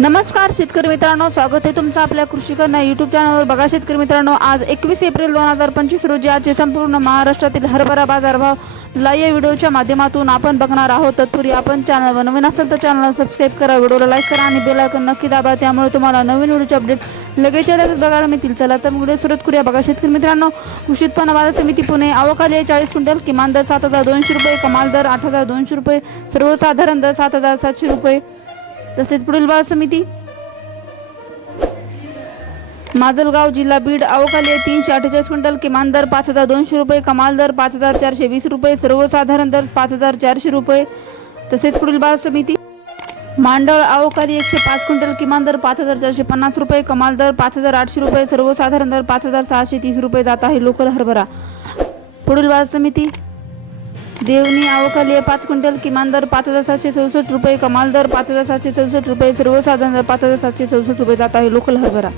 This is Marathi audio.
नमस्कार शेतकरी मित्रांनो स्वागत आहे तुमचं आपल्या कृषी कन्या युट्यूब चॅनलवर बघा शेतकरी मित्रांनो आज एकवीस एप्रिल दोन हजार पंचवीस रोजी आजचे संपूर्ण महाराष्ट्रातील हरभरा बाजारभाव लाईव्ह व्हिडिओच्या माध्यमातून आपण बघणार आहोत. तत्पूर्वी आपण चॅनलवर नवीन असेल तर चॅनलला सबस्क्राईब करा व्हिडिओला लाईक करा आणि बेल आयकॉन नक्की दाबा. त्यामुळे तुम्हाला नवीन व्हिडिओचे अपडेट लगेच लगेच बघायला मिळतील. चला तर व्हिडिओ सुरुवात करूया. बघा शेतकरी मित्रांनो कृषी उत्पन्न बाजार समिती पुणे अवकाली चाळीस क्विंटल. किमान दर सात हजार दोनशे रुपये कमाल दर आठ हजार दोनशे रुपये. सर्वसाधारण दर सात हजार सातशे रुपये. तसेच पुढील बाल समिती. माजलगाव जिल्हा बीड अवकाली तीनशे अठ्ठेचाळीस क्विंटल किमान दर पाच हजार दोनशे रुपये कमाल दर पाच हजार चारशे वीस रुपये सर्वसाधारण दर पाच हजार चारशे रुपये. तसेच पुढील बाजार समिती. मांडळ अवकाली एकशे पाच क्विंटल किमान दर पाच हजार चारशे पन्नास रुपये कमाल दर पाच हजार आठशे रुपये सर्वसाधारण दर पाच हजार सहाशे तीस रुपये जात आहे लोकल हरभरा. पुढील बाजार समिती. देवणी अवकाली पाच क्विंटल किमान दर पाच हजार सातशे चौसष्ट रुपये कमाल दर पाच हजार सातशे चौसष्ट रुपये सर्वसाधारण दर पाच हजार सातशे चौसष्ट रुपये जात आहे. लोकल हरभरा.